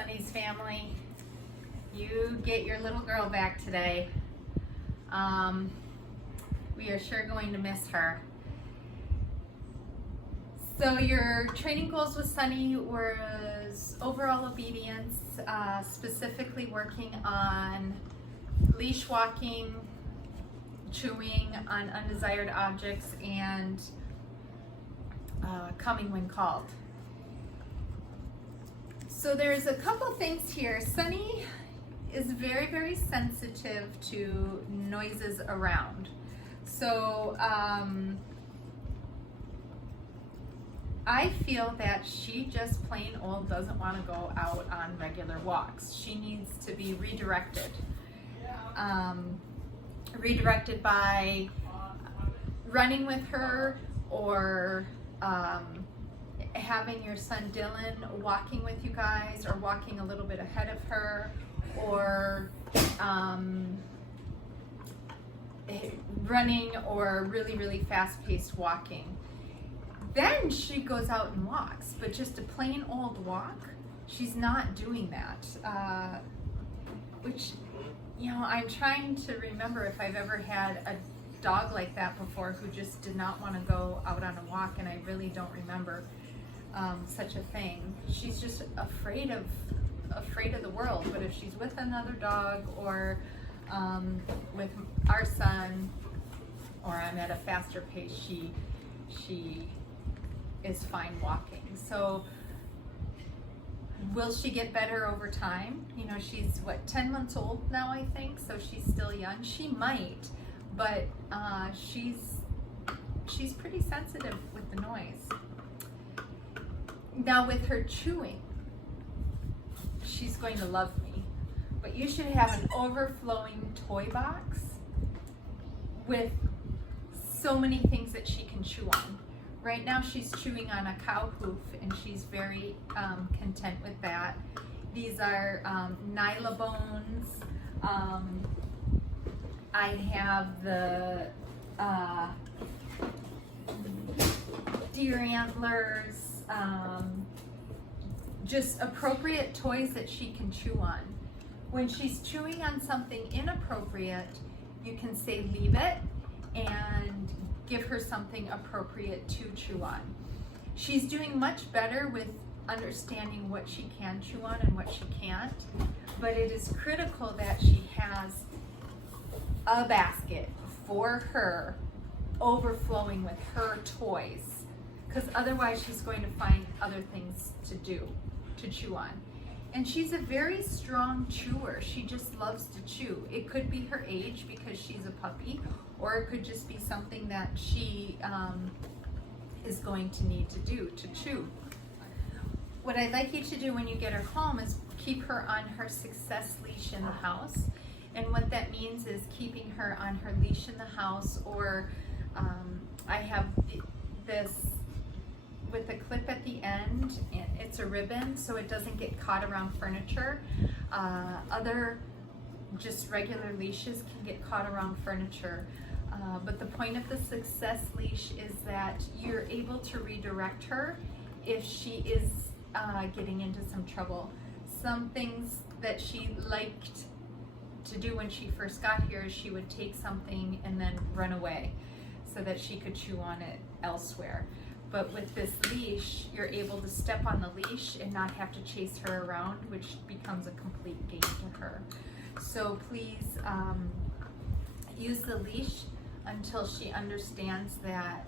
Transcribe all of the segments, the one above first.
Sunny's family. You get your little girl back today. We are sure going to miss her. So your training goals with Sunny was overall obedience, specifically working on leash walking, chewing on undesired objects, and coming when called. So there's a couple things here. Sunny is very, very sensitive to noises around. So I feel that she just plain old doesn't want to go out on regular walks. She needs to be redirected. Redirected by running with her, or having your son Dylan walking with you guys, or walking a little bit ahead of her, or running, or really, really fast-paced walking. Then she goes out and walks, but just a plain old walk, she's not doing that. Which, you know, I'm trying to remember if I've ever had a dog like that before who just did not want to go out on a walk, and I really don't remember such a thing. She's just afraid of the world. But if she's with another dog, or with our son, or I'm at a faster pace, she is fine walking. So will she get better over time? You know, she's what, 10 months old now, I think, so she's still young. She might, but she's pretty sensitive with the noise. Now with her chewing, she's going to love me, but you should have an overflowing toy box with so many things that she can chew on. Right now she's chewing on a cow hoof, and she's very content with that. These are nyla bones. I have the deer antlers, just appropriate toys that she can chew on. When she's chewing on something inappropriate, you can say leave it and give her something appropriate to chew on. She's doing much better with understanding what she can chew on and what she can't, but it is critical that she has a basket for her overflowing with her toys, because otherwise she's going to find other things to chew on. And she's a very strong chewer. She just loves to chew. It could be her age, because she's a puppy, or it could just be something that she is going to need to do to chew. What I'd like you to do when you get her home is keep her on her success leash in the house. And what that means is keeping her on her leash in the house, or I have this with a clip at the end. It's a ribbon, so it doesn't get caught around furniture. Other just regular leashes can get caught around furniture. But the point of the success leash is that you're able to redirect her if she is getting into some trouble. Some things that she liked to do when she first got here is she would take something and then run away so that she could chew on it elsewhere. But with this leash, you're able to step on the leash and not have to chase her around, which becomes a complete gain to her. So please use the leash until she understands that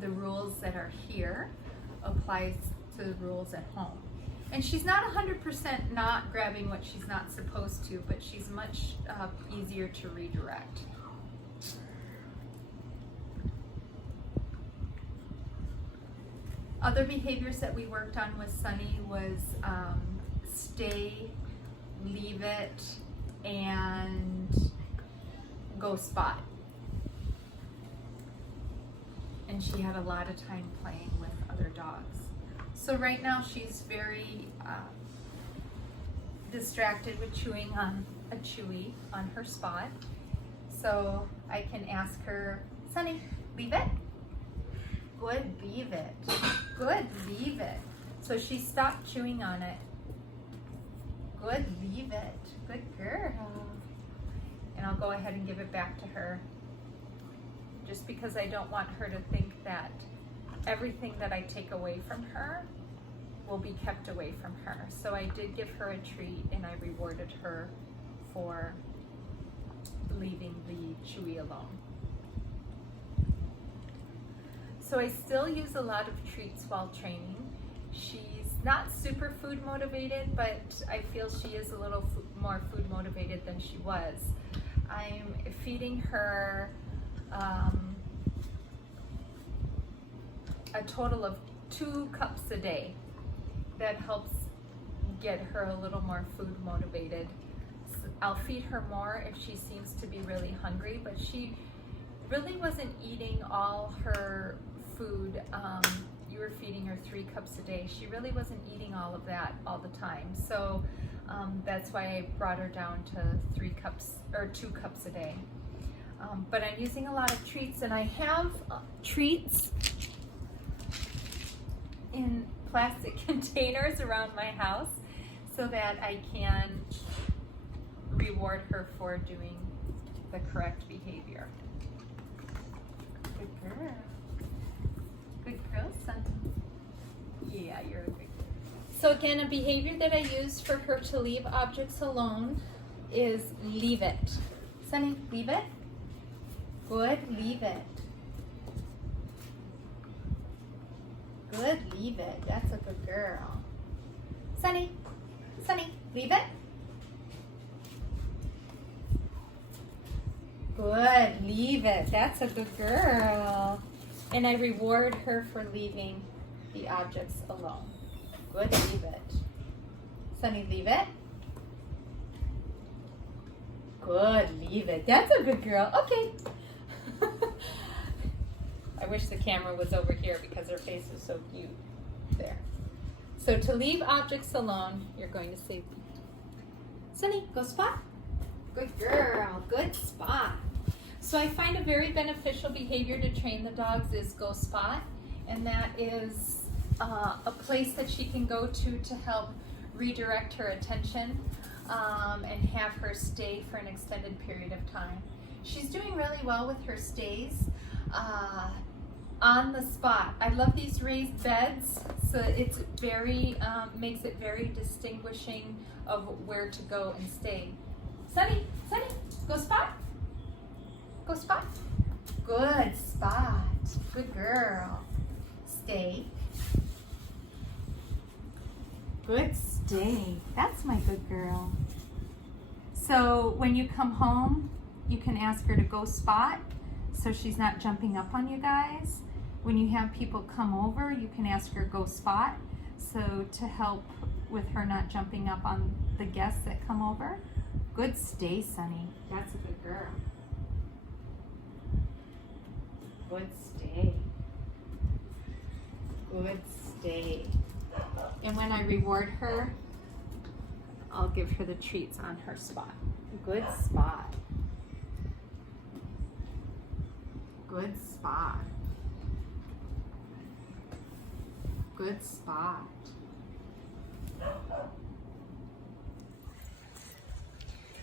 the rules that are here applies to the rules at home. And she's not 100% not grabbing what she's not supposed to, but she's much easier to redirect. Other behaviors that we worked on with Sunny was stay, leave it, and go spot. And she had a lot of time playing with other dogs. So right now she's very distracted with chewing on a chewy on her spot. So I can ask her, Sunny, leave it? Good, leave it. Good, leave it. So she stopped chewing on it. Good, leave it. Good girl. And I'll go ahead and give it back to her. Just because I don't want her to think that everything that I take away from her will be kept away from her. So I did give her a treat and I rewarded her for leaving the Chewy alone. So I still use a lot of treats while training. She's not super food motivated, but I feel she is a little more food motivated than she was. I'm feeding her a total of 2 cups a day. That helps get her a little more food motivated. I'll feed her more if she seems to be really hungry, but she really wasn't eating all her food. You were feeding her 3 cups a day. She really wasn't eating all of that all the time. So that's why I brought her down to 3 cups or 2 cups a day. But I'm using a lot of treats, and I have treats in plastic containers around my house so that I can reward her for doing the correct behavior. Good girl. Good girl, son. Yeah, you're a good girl. So again, a behavior that I use for her to leave objects alone is leave it. Sunny, leave it. Good, leave it. Good, leave it. That's a good girl. Sunny, Sunny, leave it. Good, leave it. That's a good girl. And I reward her for leaving the objects alone. Good, leave it. Sunny, leave it. Good, leave it. That's a good girl. Okay. I wish the camera was over here because her face is so cute. There. So to leave objects alone, you're going to say, Sunny, go spot. Good girl, good spot. So I find a very beneficial behavior to train the dogs is go spot, and that is a place that she can go to help redirect her attention and have her stay for an extended period of time. She's doing really well with her stays on the spot. I love these raised beds, so it's very makes it very distinguishing of where to go and stay. Sunny, Sunny, go spot. Go spot. Good spot. Good girl. Stay. Good stay. That's my good girl. So when you come home, you can ask her to go spot so she's not jumping up on you guys. When you have people come over, you can ask her go spot so to help with her not jumping up on the guests that come over. Good stay, Sunny. That's a good girl. Good stay. Good stay. And when I reward her, I'll give her the treats on her spot. Good spot. Good spot. Good spot.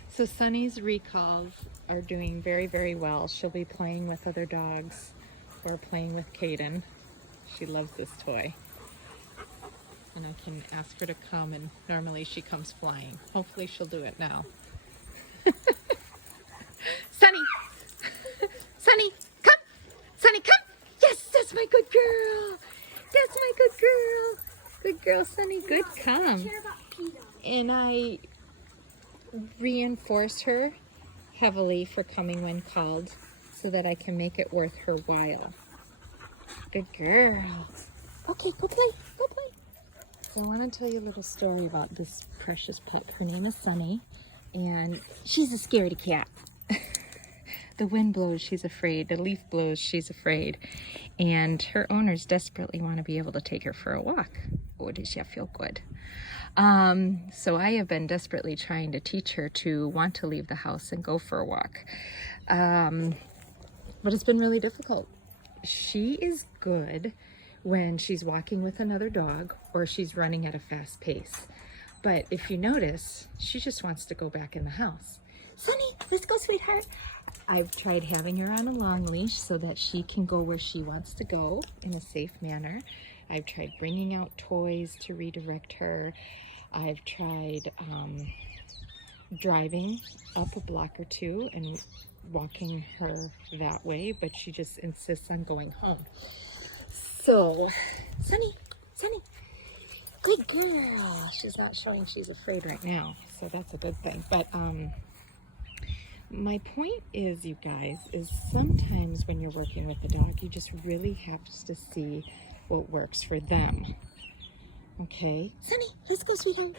So Sunny's recalls are doing very, very well. She'll be playing with other dogs or playing with Kaden. She loves this toy. And I can ask her to come, and normally she comes flying. Hopefully she'll do it now. Sunny! Sunny, come! Sunny, come! Yes, that's my good girl! That's my good girl! Good girl, Sunny, good, come. And I reinforce her heavily for coming when called so that I can make it worth her while. Good girl. Okay, go play, go play. So I want to tell you a little story about this precious pet. Her name is Sunny, and she's a scaredy cat. The wind blows, she's afraid. The leaf blows, she's afraid. And her owners desperately want to be able to take her for a walk. Oh, does she feel good? So I have been desperately trying to teach her to want to leave the house and go for a walk. But it's been really difficult. She is good when she's walking with another dog or she's running at a fast pace. But if you notice, she just wants to go back in the house. Sunny, let's go, sweetheart. I've tried having her on a long leash so that she can go where she wants to go in a safe manner. I've tried bringing out toys to redirect her. I've tried driving up a block or two and walking her that way, but she just insists on going home. So, Sunny, good girl. She's not showing she's afraid right now, so that's a good thing. But my point is, you guys, is sometimes when you're working with a dog, you just really have to see what works for them. Okay? Sunny, let's go, sweetheart.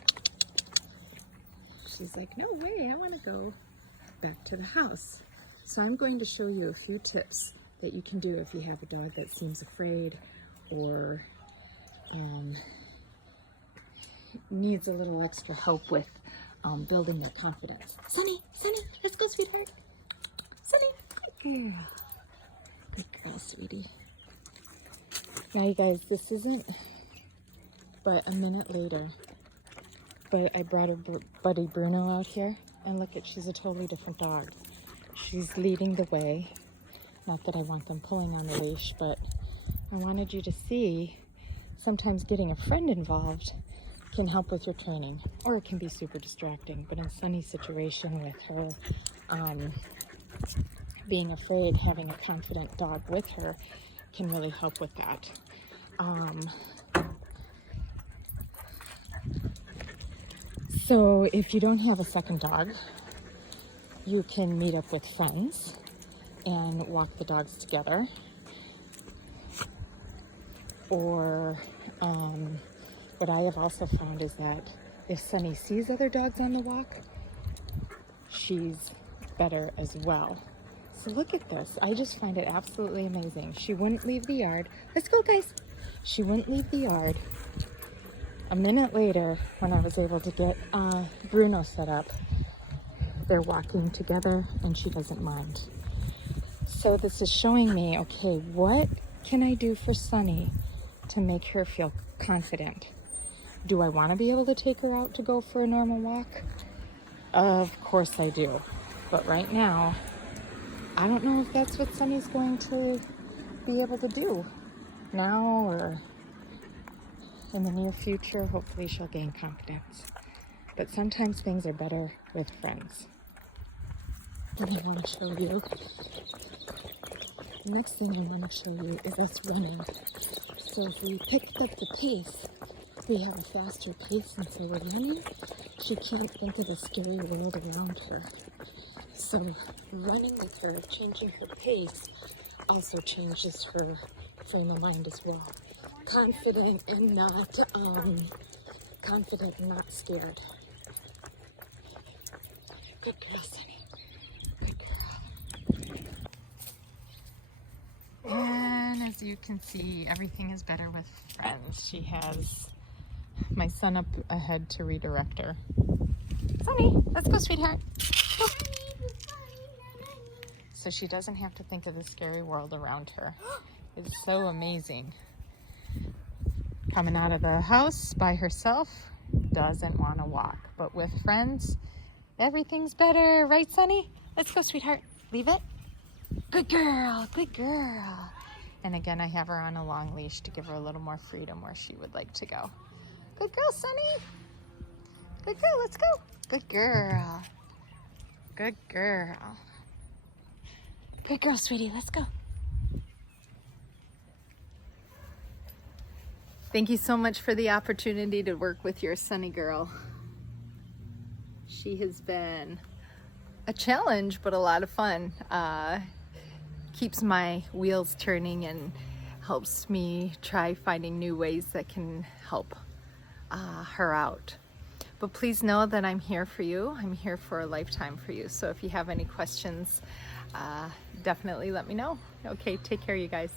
She's like, no way, I want to go back to the house. So I'm going to show you a few tips that you can do if you have a dog that seems afraid or needs a little extra help with building their confidence. Sunny, let's go, sweetheart. Sunny, good girl. Good girl, sweetie. Now, you guys, this isn't but a minute later, but I brought her buddy Bruno out here, and look at, she's a totally different dog. She's leading the way. Not that I want them pulling on the leash, but I wanted you to see sometimes getting a friend involved can help with your training, or it can be super distracting. But in Sunny's situation with her being afraid, having a confident dog with her can really help with that. So if you don't have a second dog, you can meet up with friends and walk the dogs together. Or what I have also found is that if Sunny sees other dogs on the walk, she's better as well. So look at this. I just find it absolutely amazing. She wouldn't leave the yard. Let's go, guys. She wouldn't leave the yard. A minute later, when I was able to get Bruno set up, they're walking together and she doesn't mind. So this is showing me, okay, what can I do for Sunny to make her feel confident? Do I want to be able to take her out to go for a normal walk? Of course I do. But right now, I don't know if that's what Sunny's going to be able to do now or in the near future. Hopefully she'll gain confidence. But sometimes things are better with friends. And I want to show you, the next thing I want to show you is us running. So if we picked up the pace, we have a faster pace, and so we're running, she can't think of the scary world around her. So running with her, changing her pace, also changes her frame of mind as well. Confident and not scared. Good girl, Sunny. Good girl. And as you can see, everything is better with friends. She has my son up ahead to redirect her. Sunny, let's go, sweetheart. Go. So she doesn't have to think of the scary world around her. It's so amazing. Coming out of the house by herself, doesn't want to walk. But with friends, everything's better. Right, Sunny? Let's go, sweetheart. Leave it. Good girl. Good girl. And again, I have her on a long leash to give her a little more freedom where she would like to go. Good girl, Sunny. Good girl. Let's go. Good girl. Good girl. Good girl, sweetie. Let's go. Thank you so much for the opportunity to work with your Sunny girl. She has been a challenge, but a lot of fun. Keeps my wheels turning and helps me try finding new ways that can help her out. But please know that I'm here for you. I'm here for a lifetime for you. So if you have any questions, definitely let me know. Okay, take care, you guys.